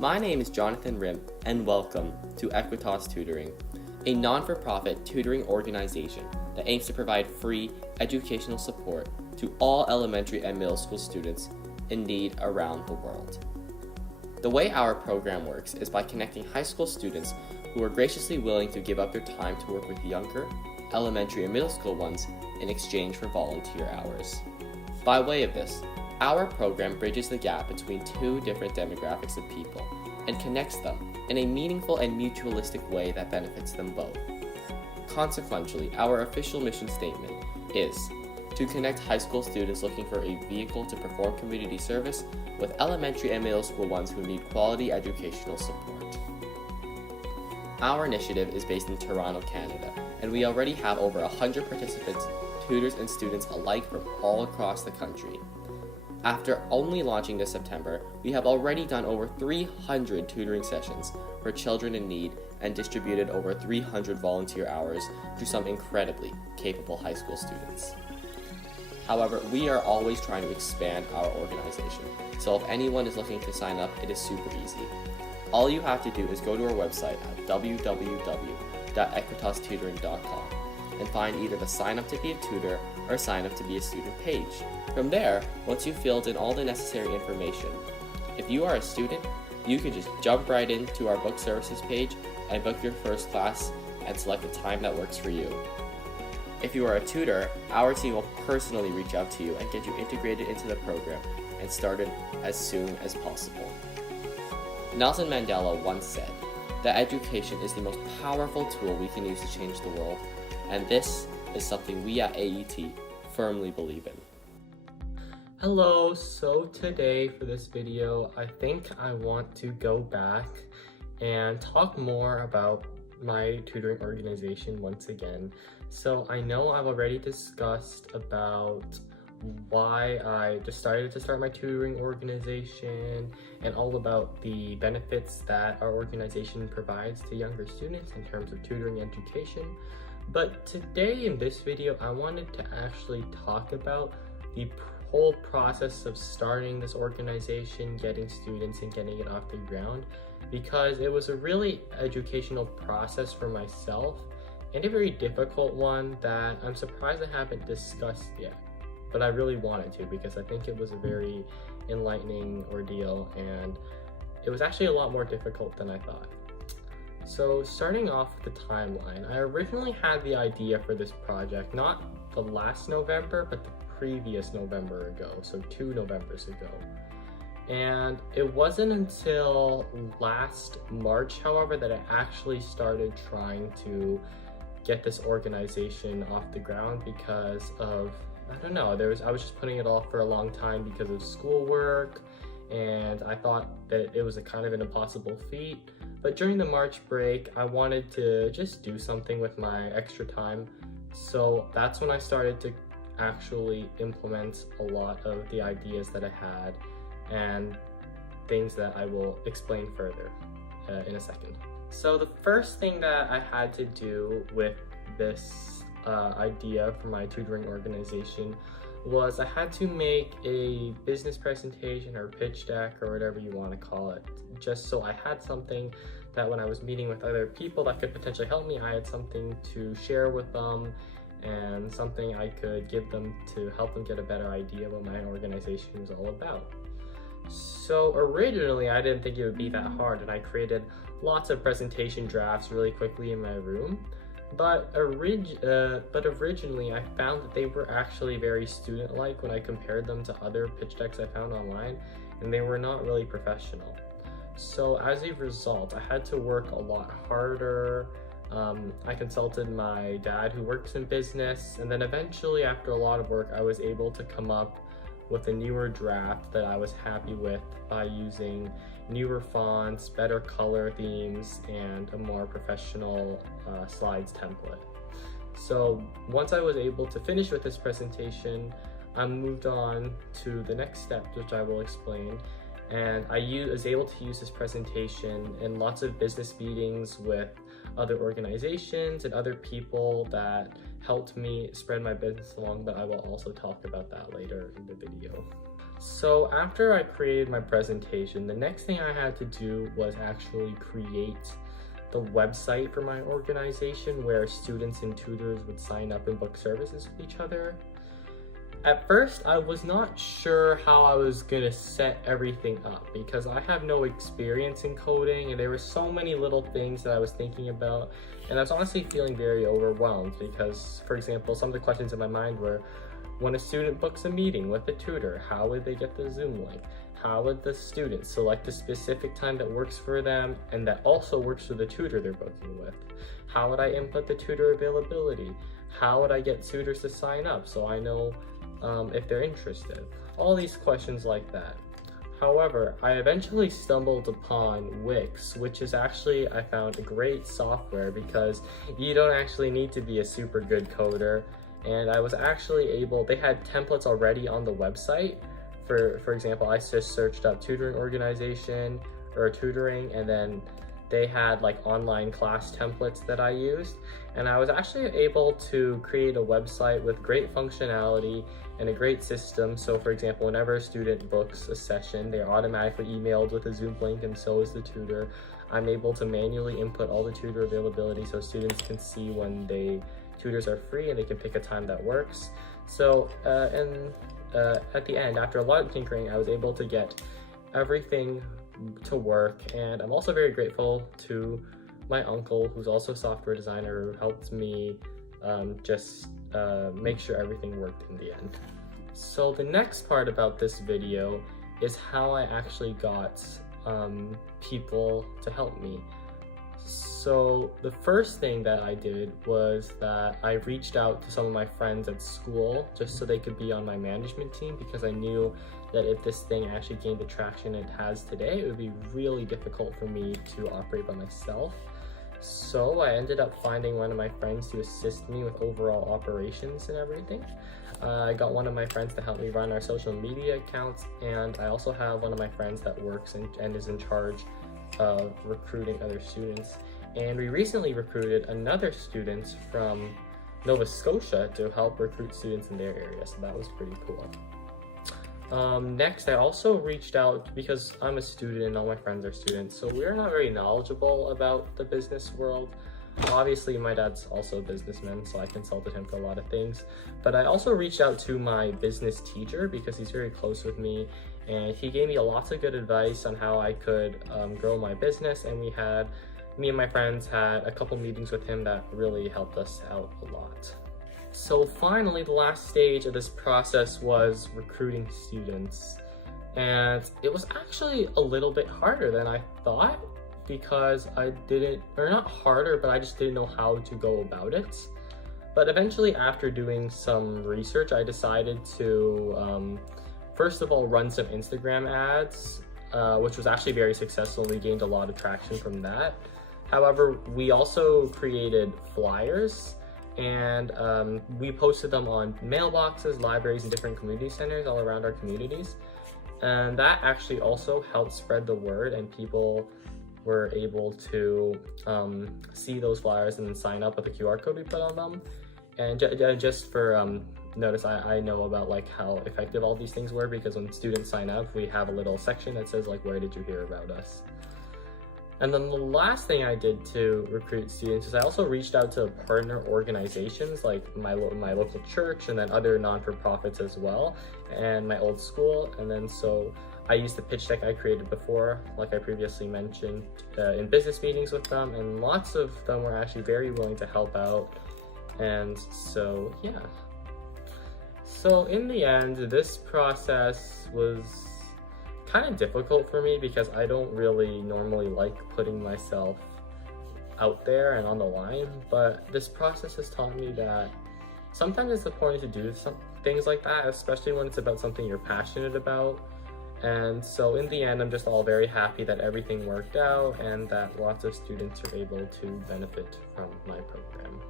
My name is Jonathan Rim, and welcome to Aequitas Tutoring, a non-for-profit tutoring organization that aims to provide free educational support to all elementary and middle school students in need around the world. The way our program works is by connecting high school students who are graciously willing to give up their time to work with younger, elementary and middle school ones in exchange for volunteer hours. By way of this, our program bridges the gap between two different demographics of people and connects them in a meaningful and mutualistic way that benefits them both. Consequently, our official mission statement is to connect high school students looking for a vehicle to perform community service with elementary and middle school ones who need quality educational support. Our initiative is based in Toronto, Canada, and we already have over 100 participants, tutors, and students alike from all across the country. After only launching this September, we have already done over 300 tutoring sessions for children in need and distributed over 300 volunteer hours to some incredibly capable high school students. However, we are always trying to expand our organization, so if anyone is looking to sign up, it is super easy. All you have to do is go to our website at www.aequitastutoring.com and find either the sign up to be a tutor or sign up to be a student page. From there, once you've filled in all the necessary information, if you are a student, you can just jump right into our book services page and book your first class and select a time that works for you. If you are a tutor, our team will personally reach out to you and get you integrated into the program and started as soon as possible. Nelson Mandela once said that education is the most powerful tool we can use to change the world, and this is something we at AET firmly believe in. Hello, so today for this video, I think I want to go back and talk more about my tutoring organization once again. So I know I've already discussed about why I decided to start my tutoring organization and all about the benefits that our organization provides to younger students in terms of tutoring education. But today in this video, I wanted to actually talk about the whole process of starting this organization, getting students and getting it off the ground, because it was a really educational process for myself and a very difficult one that I'm surprised I haven't discussed yet. But I really wanted to, because I think it was a very enlightening ordeal and it was actually a lot more difficult than I thought. So starting off with the timeline, I originally had the idea for this project not the last November, but the previous November ago, so 2 Novembers ago. And it wasn't until last March, however, that I actually started trying to get this organization off the ground because of, I don't know, I was just putting it off for a long time because of schoolwork, and I thought that it was a kind of an impossible feat. But during the March break, I wanted to just do something with my extra time. So that's when I started to actually implement a lot of the ideas that I had and things that I will explain further in a second. So the first thing that I had to do with this idea for my tutoring organization was I had to make a business presentation or pitch deck or whatever you want to call it, just so I had something that when I was meeting with other people that could potentially help me, I had something to share with them and something I could give them to help them get a better idea what my organization was all about. So originally I didn't think it would be that hard, and I created lots of presentation drafts really quickly in my room. But originally I found that they were actually very student-like when I compared them to other pitch decks I found online, and they were not really professional. So as a result, I had to work a lot harder. I consulted my dad who works in business, and then eventually after a lot of work I was able to come up with a newer draft that I was happy with by using newer fonts, better color themes, and a more professional slides template. So once I was able to finish with this presentation, I moved on to the next steps, which I will explain. And I was able to use this presentation in lots of business meetings with other organizations and other people that helped me spread my business along, but I will also talk about that later in the video. So after I created my presentation, the next thing I had to do was actually create the website for my organization where students and tutors would sign up and book services with each other. At first, I was not sure how I was gonna set everything up because I have no experience in coding and there were so many little things that I was thinking about, and I was honestly feeling very overwhelmed because, for example, some of the questions in my mind were, when a student books a meeting with a tutor, how would they get the Zoom link? How would the student select a specific time that works for them and that also works for the tutor they're booking with? How would I input the tutor availability? How would I get tutors to sign up so I know if they're interested? All these questions like that. However, I eventually stumbled upon Wix, which is actually, I found, a great software because you don't actually need to be a super good coder. And I was actually able, they had templates already on the website. For example, I just searched up tutoring organization or tutoring, and then they had like online class templates that I used. And I was actually able to create a website with great functionality and a great system. So for example, whenever a student books a session, they're automatically emailed with a Zoom link, and so is the tutor. I'm able to manually input all the tutor availability so students can see when tutors are free and they can pick a time that works. So, at the end, after a lot of tinkering, I was able to get everything to work, and I'm also very grateful to my uncle, who's also a software designer, who helped me make sure everything worked in the end. So the next part about this video is how I actually got people to help me. So the first thing that I did was that I reached out to some of my friends at school just so they could be on my management team, because I knew that if this thing actually gained the traction it has today, it would be really difficult for me to operate by myself. So I ended up finding one of my friends to assist me with overall operations and everything. I got one of my friends to help me run our social media accounts, and I also have one of my friends that works and is in charge of recruiting other students. And we recently recruited another student from Nova Scotia to help recruit students in their area, so that was pretty cool. Next, I also reached out because I'm a student and all my friends are students, so we're not very knowledgeable about the business world. Obviously, my dad's also a businessman, so I consulted him for a lot of things. But I also reached out to my business teacher because he's very close with me, and he gave me lots of good advice on how I could grow my business, and me and my friends had a couple meetings with him that really helped us out a lot. So finally, the last stage of this process was recruiting students. And it was actually a little bit harder than I thought, because I just didn't know how to go about it. But eventually, after doing some research, I decided to, first of all, run some Instagram ads, which was actually very successful. We gained a lot of traction from that. However, we also created flyers, and we posted them on mailboxes, libraries, and different community centers all around our communities. And that actually also helped spread the word, and people were able to see those flyers and then sign up with the QR code we put on them. And just for notice, I know about like how effective all these things were, because when students sign up, we have a little section that says like, where did you hear about us? And then the last thing I did to recruit students is I also reached out to partner organizations like my local church, and then other non-for-profits as well, and my old school. And then so I used the pitch deck I created before, like I previously mentioned, in business meetings with them, and lots of them were actually very willing to help out. And so, yeah. So in the end, this process was kind of difficult for me because I don't really normally like putting myself out there and on the line, but this process has taught me that sometimes it's important to do some things like that, especially when it's about something you're passionate about. And so in the end, I'm just all very happy that everything worked out and that lots of students are able to benefit from my program.